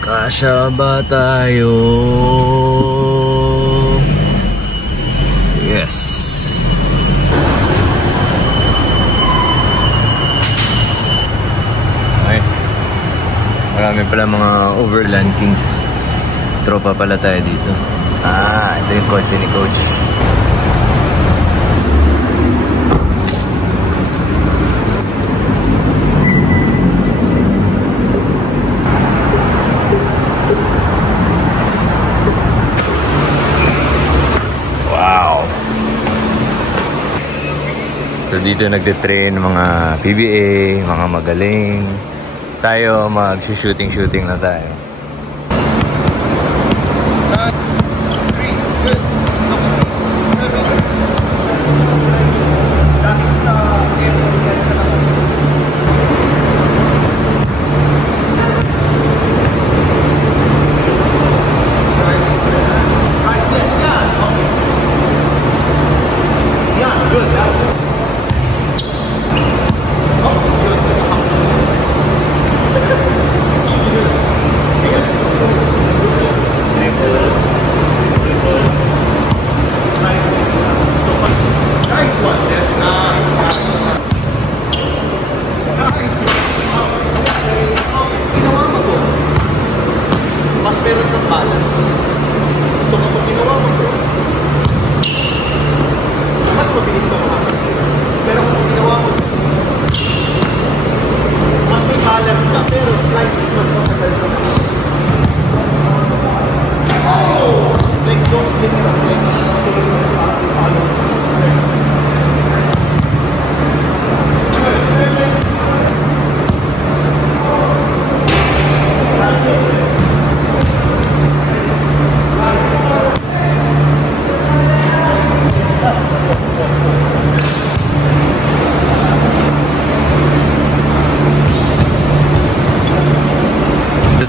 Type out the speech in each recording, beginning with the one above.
Kasya ba tayo? Yes. Ay, marami pala mga Overland Kings. Tropa pala tayo dito. Ito yung kotse ni Coach. So dito nagtitrain mga PBA, mga magaling. Tayo mag-shooting na tayo.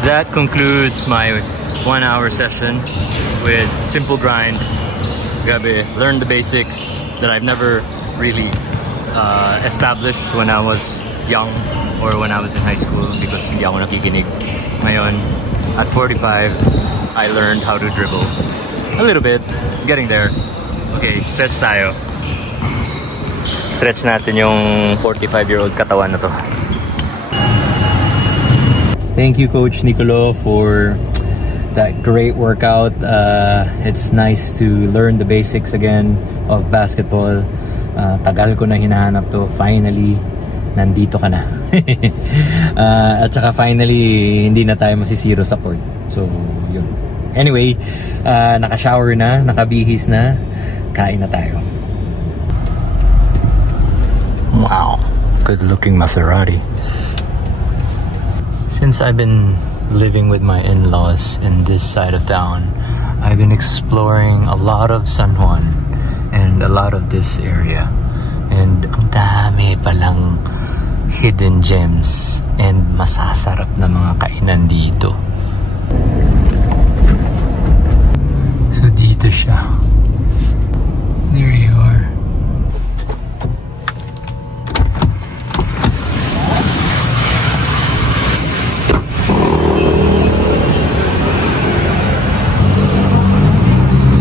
That concludes my 1-hour session with Simple Grind. Grabe, learn the basics that I've never really established when I was young or when I was in high school because hindi ako nakikinig. Ngayon, at 45, I learned how to dribble. A little bit, getting there. Okay, stretch tayo. Stretch natin yung 45-year-old katawan na to. Thank you, Coach Nicolo, for that great workout. It's nice to learn the basics again of basketball. Tagal ko na hinahanap to. Finally, nandito ka na. At saka finally, hindi na tayo masisiro sa court. So, yun. Anyway, naka-shower na, nakabihis na. Kain na tayo. Wow. Good-looking Maserati. Since I've been living with my in-laws in this side of town, I've been exploring a lot of San Juan and a lot of this area. And ang dami palang hidden gems and masasarap na mga kainan dito. So dito siya. There you are.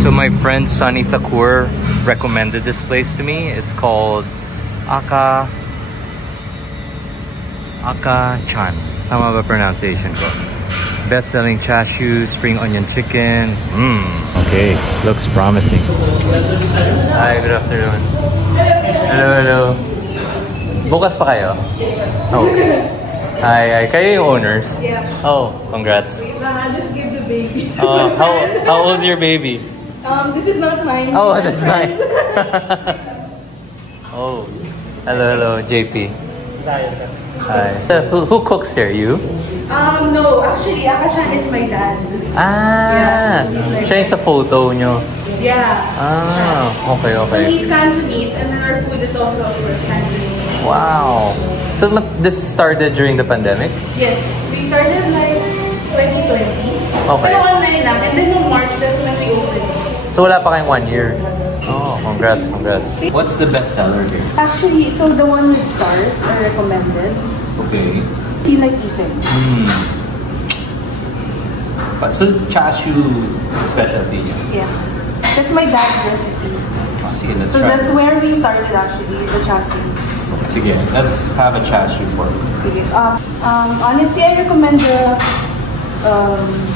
So my friend Sunny Thakur recommended this place to me. It's called Aka Chan. Tama ba pronunciation ko? Best-selling chashu, spring onion chicken. Okay, looks promising. Hi, good afternoon. Hello. Bukas pa kayo? Oh, okay. Hi. Kayo yung owners? Yeah. Oh, congrats. Wait lang, I'll just give the baby. How old's your baby? This is not mine. Oh, that's mine. Oh, hello, JP. Hi. Who cooks here? You? No, actually, Aka-chan is my dad. Yeah, siya yung sa photo nyo. Yeah. Okay. So he's Cantonese, and then our food is also, of course, Cantonese. Wow. So this started during the pandemic? Yes, we started like 2020. Okay. Pero online lang, and then in March, that's when we opened. So wala pa kayong 1 year? Oh, congrats. What's the best seller here? Actually, so the one with stars are recommended. Okay. Feel like eating. So, chashu specialty niya. Yeah. That's my dad's recipe. Oh, sige, let's So try. that's where we started actually, the chassis. Sige, let's have a chashu pork. Sige. Honestly, I recommend the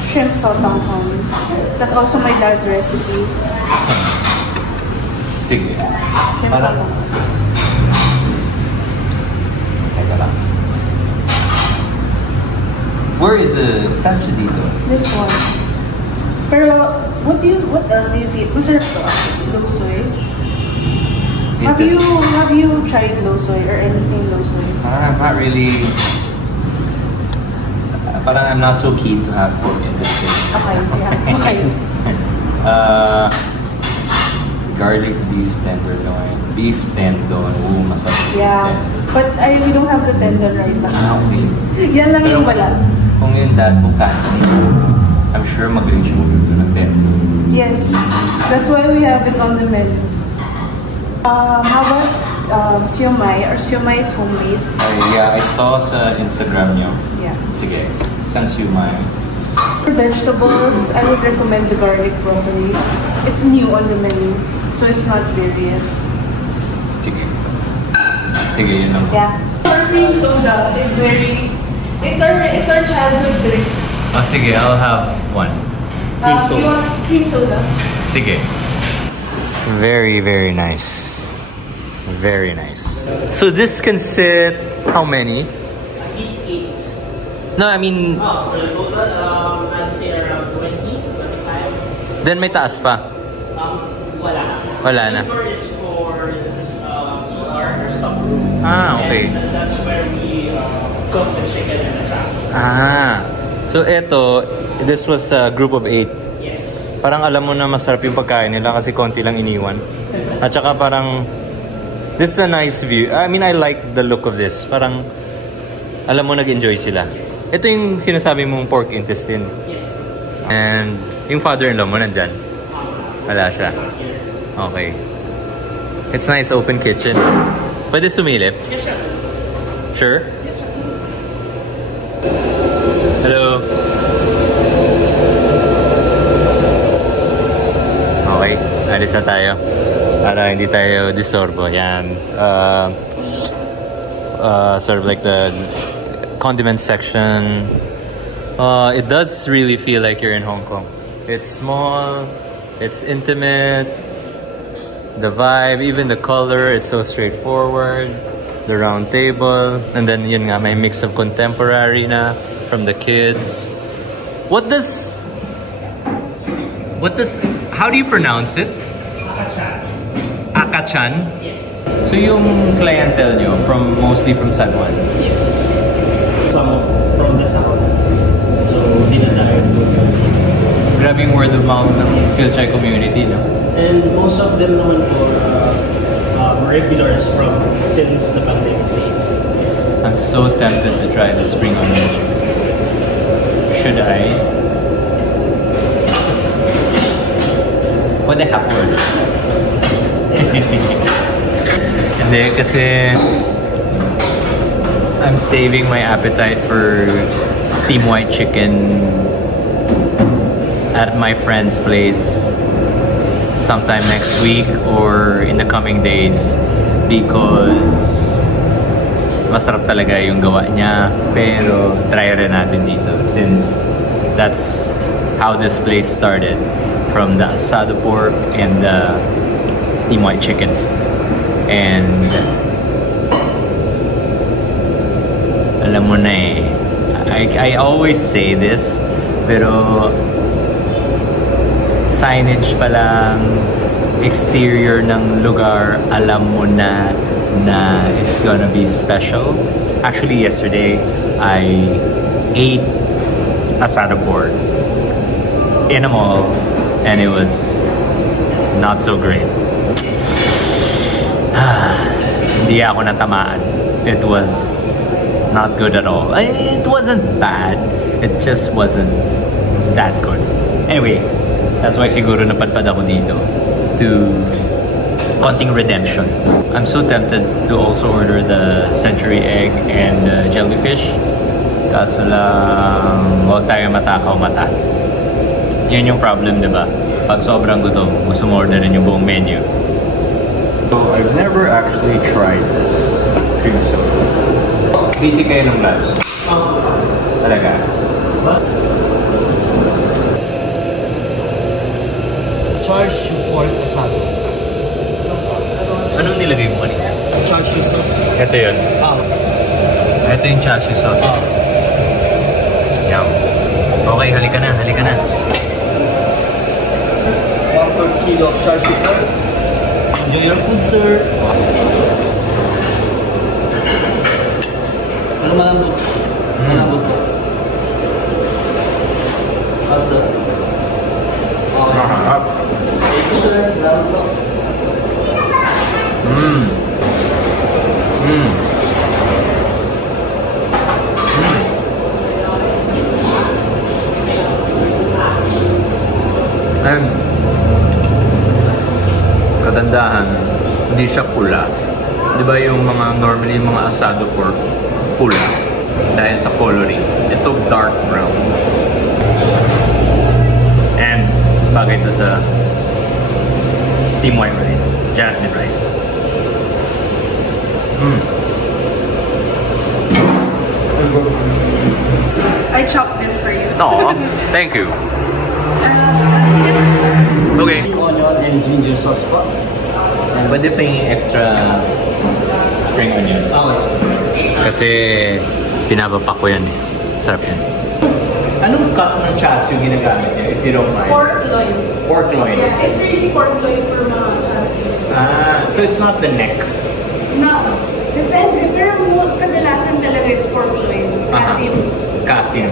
shrimp sotanghon. That's also my dad's recipe. Sige. Shrimp Parang- sotanghon. Teka lang. Where is the chashu dito? This one. Pero, what else do you feed? Masarap to actually, lo soy. Have you tried lo soy or anything lo soy? I'm not really... Parang I'm not so keen to have pork in this dish. Okay, yeah. Okay. Garlic beef tenderloin. Beef tendon. Ooh, masarap. Yeah. But we don't have the tendon right now. Okay. Yan lang yung wala. Kung yung dad mo Cantonese, I'm sure magaling siya magluto ng tendon. Yes. That's why we have it on the menu. How about siomai? Or siomai is homemade. Yeah, I saw sa Instagram niyo. Yeah. Sige, isang siumay. For vegetables, I would recommend the garlic broccoli. It's new on the menu, so it's not there yet. Sige. Sige, yun lang. Yeah. Our cream soda is it's our childhood drink. Oh, sige, I'll have one. You want cream soda? Sige. Very, very nice. Very nice. So this can sit how many? At least 8. No, I mean, For the total, I'd say around 20, 25. then may taas pa. Wala. Wala na. The floor is for this solar or stock room. Ah, okay. And that's where we cook the chicken and the chassis. Ah. So eto, this was a group of 8. Yes. Parang alam mo na masarap yung pagkain nila kasi konti lang iniwan. At saka parang, this is a nice view. I mean, I like the look of this. Parang, alam mo nag-enjoy sila. Ito yung sinasabi mong pork intestine. Yes. And yung father-in-law mo nandyan. Wala siya. Okay. It's nice open kitchen. Pwede sumilip? Yes, sir. Sure? Yes, sir. Hello? Okay, alis na tayo. Para hindi tayo disturbo. Yan. Sort of like the condiment section. It does really feel like you're in Hong Kong. It's small. It's intimate. The vibe, even the color, it's so straightforward. The round table. And then yun nga, may mix of contemporary na from the kids. How do you pronounce it? Akachan? Yes. So yung clientele nyo, mostly from San Juan? Yes. Some from the south. So, dinadayo. Grabe yung word of mouth ng Philchai community, no? And most of them naman for regulars since the pandemic days. I'm so tempted to try the spring onion. Should I? What the half word? Hindi, kasi I'm saving my appetite for steam white chicken at my friend's place sometime next week or in the coming days because masarap talaga yung gawa niya, pero try rin natin dito since that's how this place started, from the asado pork and the steam white chicken. And alam mo na eh, I always say this, pero signage pa lang, exterior ng lugar, alam mo na it's gonna be special. Actually, yesterday, I ate asado pork in a mall, and it was not so great. Hindi ako natamaan. It was not good at all. It wasn't bad. It just wasn't that good. Anyway, that's why siguro napadpad ako dito to konting redemption. I'm so tempted to also order the century egg and jellyfish. Kaso lang, huwag tayo matakaw mata. Yun yung problem, di ba? Pag sobrang gutom, gusto mo orderin yung buong menu. So, I've never actually tried this cream soup. Basic kayo ng lunch. Talaga? Charge pork asado. Anong nilagay mo kanina? Chashu sauce. Ito yun. Ito yung chashu sauce. Yum. Okay, halika na, halika na. 1 kilo of chashu pork. Enjoy your food, sir. Ano malambot? Malambot. Asa? Thank you, sir. Malambot. And kagandahan, hindi siya pula. Di ba yung mga normally yung mga asado pork pula dahil sa coloring. Ito dark brown. And bagay ito sa steam white rice, jasmine rice. I chopped this for you. Aw, thank you. Okay. Onion and ginger sauce po. Pwede pa yung extra spring onion. Kasi pinapapak ko yan eh. Sarap yan. Anong cut ng chashu ginagamit niya, if you don't mind? Pork loin. Pork loin. Yeah, it's really pork loin for mga chassis. So it's not the neck. No, depends. Pero kadalasan talaga it's pork loin. Kasi Kasim.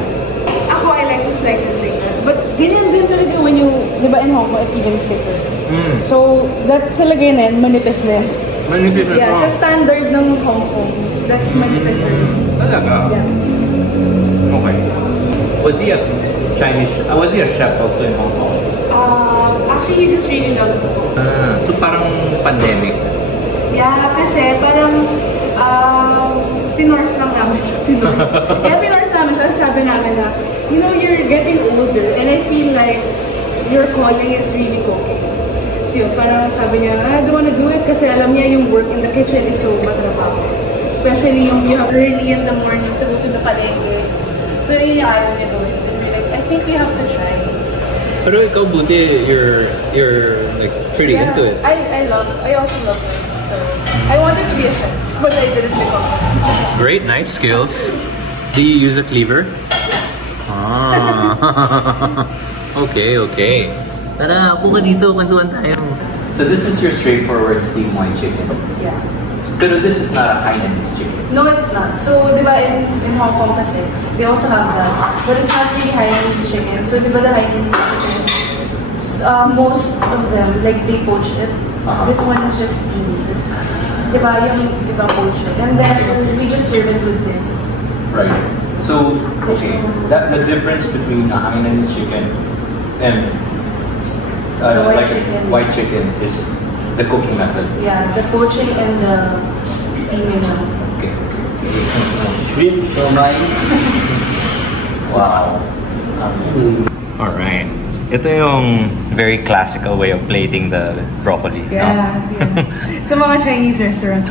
ako, I like to slice it like that. But ganyan din talaga when you, di ba in Hong Kong, it's even thicker. So, that sa lagay na yan, manipis na yan. Manipis na Yeah, sa standard ng Hong Kong, that's manipis na yan. Talaga? Yeah. Okay. Was he a Chinese, was he a chef also in Hong Kong? Actually, he just really loves to cook. So parang pandemic. Yeah, kasi parang finors lang namin siya. Finors namin siya. Sabi namin na, you know, you're getting older and I feel like your calling is really cooking. So yun, parang sabi niya, I don't wanna do it kasi alam niya yung work in the kitchen is so matrabaho. Especially yung you have early in the morning to go to the palengke. So yun yung ayaw niya gawin. Like, I think you have to try. Pero ikaw buti, you're like pretty into it. I also love it. So I wanted to be a chef, but I didn't become one. Great knife skills. Do you use a cleaver? Ah. Okay. Tara, upo ka dito, kwentuhan tayo. So this is your straightforward steamed white chicken. Yeah. Pero this is not a Hainanese chicken. No, it's not. So, di ba, in Hong Kong kasi, they also have that. But it's not really Hainanese chicken. So, di ba, the Hainanese chicken, most of them, like, they poach it. This one is just steamed. Di ba, yung, di ba, poach it. And then, we just serve it with this. Right. So, okay, the difference between a Hainanese chicken and white chicken is the cooking method. Yeah, the poaching and the steaming. Okay. Shrimp, mine. Wow. Alright. Ito yung very classical way of plating the broccoli. Yeah. Sa mga Chinese restaurants.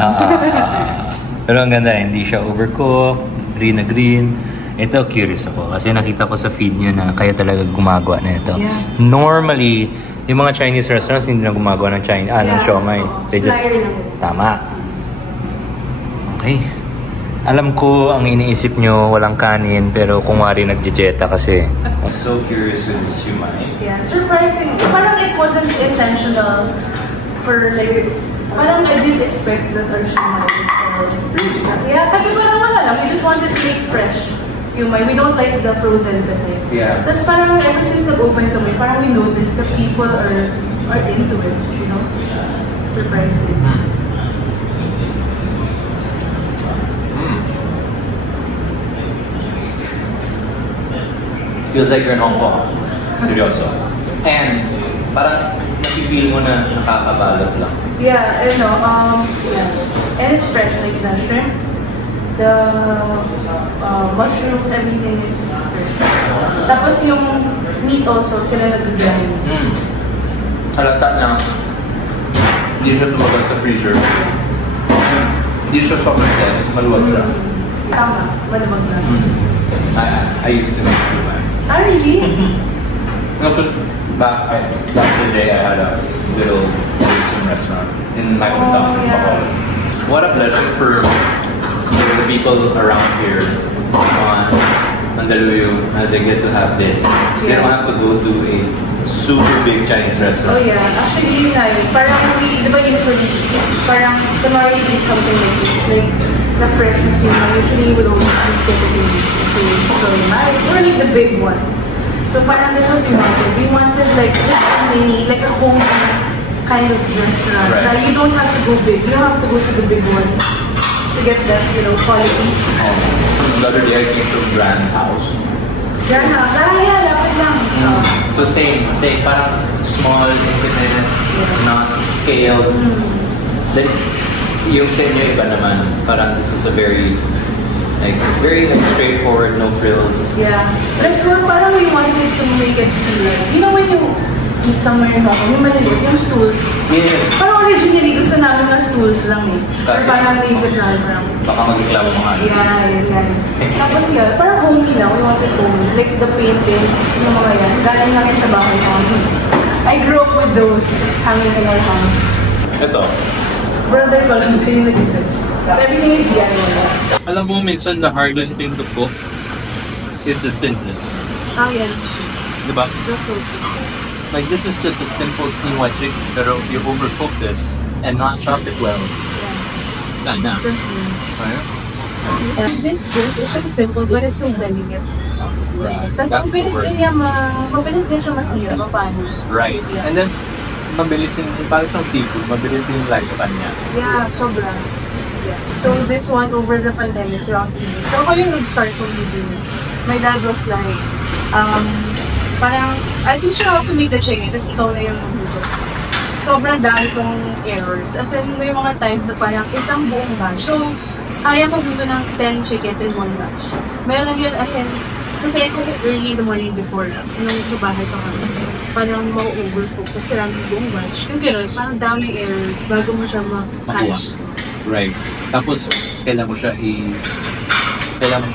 Pero ang ganda, hindi siya overcooked, green na green. Ito, curious ako kasi nakita ko sa feed nyo na kaya talaga gumagawa na ito. Yeah. Normally, yung mga Chinese restaurants hindi na gumagawa ng ng siomai. They just... Tama. Okay. Alam ko ang iniisip nyo walang kanin pero kung wari nagjejeta kasi. I'm so curious with this siomai. Yeah, surprising. Parang it wasn't intentional for like, parang I didn't expect that our siomai. Yeah, kasi parang wala lang. We just wanted to make fresh siomai. We don't like the frozen kasi. Yeah. Tapos parang ever since nag-open kami, parang we noticed that people are into it, you know? Surprising. Feels like you're in Hong Kong. Seryoso. And parang nakifeel mo na nakakabalot lang. Yeah, yeah. And it's fresh, like the shrimp, the mushrooms, everything is fresh. Tapos yung meat also, sila nag-grind. Halata na. Hindi siya lumagal sa freezer. Hindi siya super dense, maluwag siya. Tama, malamag na. I used to make shumai. Ah, really? No, but back in the day, I had a little Asian restaurant in my hometown. yeah. What a blessing for the people around here on Mandaluyong. They get to have this. They don't have to go to a super big Chinese Oh restaurant. yeah, actually yun na yun. Parang we, di ba usually, parang tomorrow you eat something like this, like the freshness yun, usually you would only just get it in or like the big ones. So parang that's what we wanted. We wanted like just a mini, like a home kind of restaurant. Right. That you don't have to go big. You don't have to go to the big ones to get that, you know, quality. The other day, I came to Grand House. Yan na. Yeah, lapit lang. So same, parang small, intimate, not scaled. Like, yung sa inyo iba naman, parang this is a very straightforward, no frills. Yeah. That's what parang we wanted to make it feel like. You know when you eat somewhere in Hong Kong, yung maliliit, yung stools. Yes. Parang originally gusto namin ng stools lang eh. Or Kasi- parang naisip namin parang, Baka mag-iklamo mga ano. yan. Tapos yun, parang homey lang. We wanted homey. Like the paintings, yung mga yan. Galing lang yan sa bahay namin. I grew up with those hanging in our house. Ito, Brother ko lang, ito yung nag-isip. Everything is DIY. Alam mo, minsan the hardest thing to cook is the simplest. Ah, yan. Diba? That's so good. Like, this is just a simple siniwa chicken, pero you overcook this and not chop it well. Yeah. Na. Right? This dish is so simple, but it's so delicate. right. Tapos That's ang the bilis word. din niya mabilis din siya masira, paano? Right. Yeah. And then, mabilis yung, para sa seafood, mabilis yung life sa kanya. Yeah, sobra. Yeah. So this one, over the pandemic, throughout the year. So ako yung nag-start kong eating. My dad was like, parang, I teach you how to make the chicken, tapos ikaw na yung magluto. Sobrang dami kong errors. As in, may mga times na parang isang buong batch. So, kaya magluto ng 10 chickens in one batch. Meron yun, as in, kasi ako early in the morning before lang, nung sa bahay pa kami, parang ma-overcook, tapos parang buong batch. Yung gano'n, parang daming errors bago mo siya ma-hash. Right. Tapos, kailan mo siya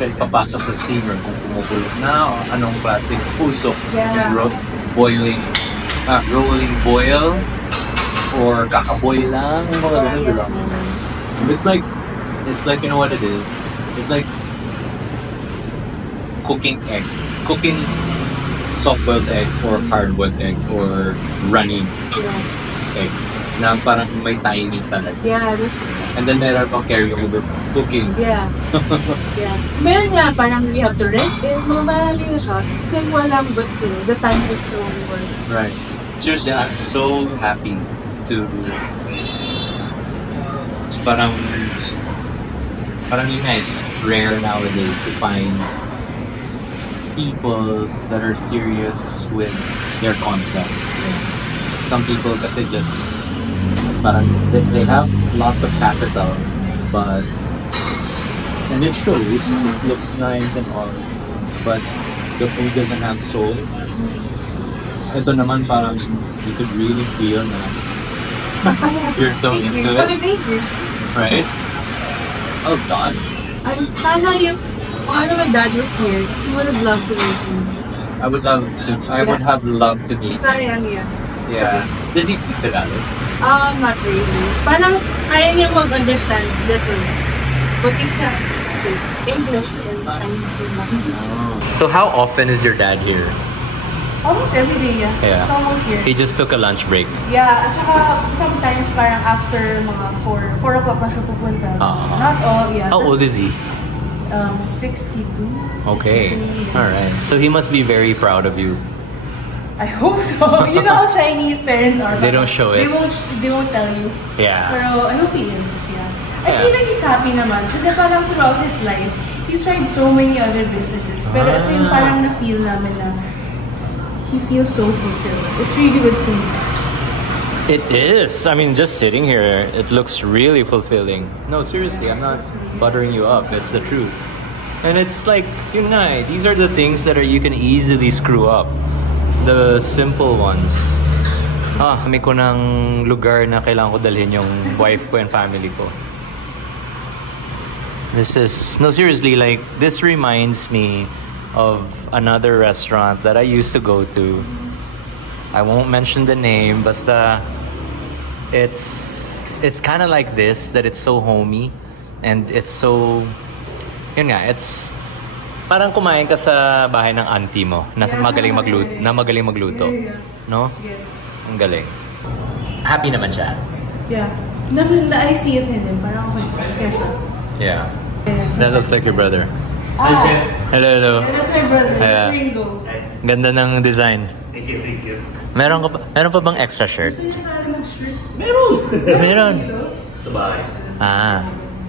ipapasok sa steamer kung kumukulo na o anong klaseng usok. Yeah. Rolling boil or kakaboy lang. Mga ganun, diba? It's like, you know what it is? It's like cooking soft-boiled egg or hard-boiled egg or runny egg na parang may timing talaga. Yeah, And then there are carryover cooking. yeah. Meron nga, parang we have to rest it. Mga marami na siya. Simple lang, but the time is so worth. Right. Seriously, I'm so happy to parang yun nga, it's rare nowadays to find people that are serious with their concept. Some people kasi just parang they have lots of capital, but and it's true, it looks nice and all, but the food doesn't have soul. Ito naman parang you could really feel na you're so into it, Thank you. right? Oh God. Sana yung, ano my dad was here, he would have loved to meet me. I would have loved to meet. Sayang yan. Yeah. Does he speak Tagalog? Not really. Parang kaya niya mag-understand the truth. But he can't speak English and Chinese. So how often is your dad here? Almost every day, yeah. Yeah. It's almost here. He just took a lunch break. Yeah, at saka sometimes parang after mga 4 o'clock na siya pupunta. Not all, yeah. How old is he? 62. Okay. 63. Alright. So he must be very proud of you. I hope so. You know how Chinese parents are. They don't show it. They won't tell you. Yeah. Pero I hope he is, yeah. I Yeah. feel like he's happy naman. Kasi parang throughout his life, he's tried so many other businesses. Pero ito yung parang na-feel namin na he feels so fulfilled. It's really good food. It is. I mean, just sitting here, it looks really fulfilling. No, seriously, I'm not buttering you up. It's the truth. And it's like, yun nga, these are the things that you can easily screw up. the simple ones. Kami ko ng lugar na kailangan ko dalhin yung wife ko and family ko. This is, no seriously, like, this reminds me of another restaurant that I used to go to. I won't mention the name, basta it's kind of like this, that it's so homey and it's so, yun nga, it's parang kumain ka sa bahay ng auntie mo na magaling magluto, no? Yes. Ang galing. Happy naman siya. Yeah. I see it in him. Parang okay. Siya siya. Yeah. That looks like your brother. Ah. Hello. Yeah, that's my brother. That's Ringo. Ganda ng design. Thank you. Meron pa bang extra shirt? Gusto niya sana ng shirt. Meron. Sa bahay.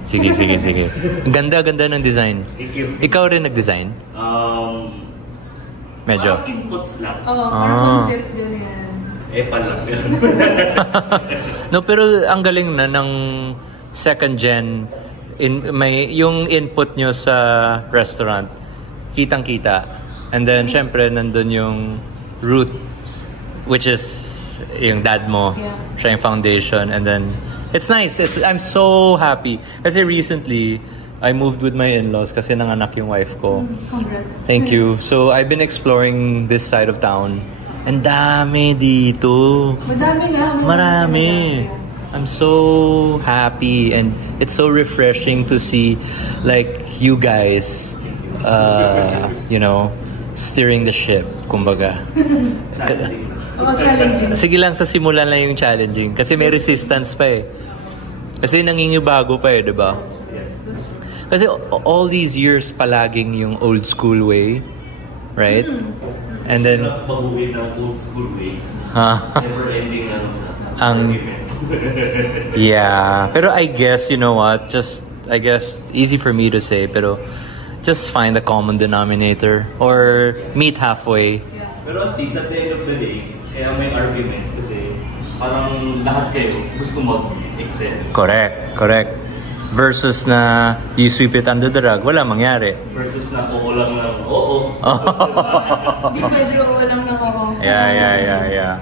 Sige. Ganda ng design. Thank you. Ikaw rin nag-design? Medyo. Parang inputs lang. Parang concept din yan. Palang. No, pero ang galing na ng second gen, yung input nyo sa restaurant, kitang-kita. And then, syempre, nandun yung root, which is yung dad mo, siya yung foundation. And then, it's nice. I'm so happy. Kasi recently, I moved with my in-laws kasi nanganak yung wife ko. Congrats. Thank you. So, I've been exploring this side of town. Ang dami dito. Marami. I'm so happy and it's so refreshing to see like you guys steering the ship, kumbaga. Challenging. Sige lang, sa simula lang yung challenging kasi may resistance pa eh. Kasi nangingibago pa eh, di ba? Kasi all these years palaging yung old school way, right? And then baguhin ng old school ways. Never ending yeah. Pero I guess, you know what? Easy for me to say, pero just find the common denominator or meet halfway. Yeah. Pero at least at the end of the day, kaya may arguments kasi parang lahat kayo gusto mag-excel. Correct. Versus na you sweep it under the rug, wala mangyari. Versus na oo lang ng oo. Hindi pwede oo lang ng oo. Yeah.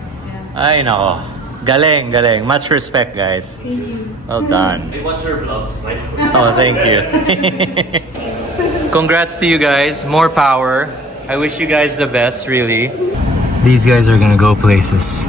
Ay, nako. Galing. Much respect, guys. Thank you. Well done. I watch your vlogs, right? Oh, thank you. Congrats to you guys. More power. I wish you guys the best, really. These guys are gonna go places.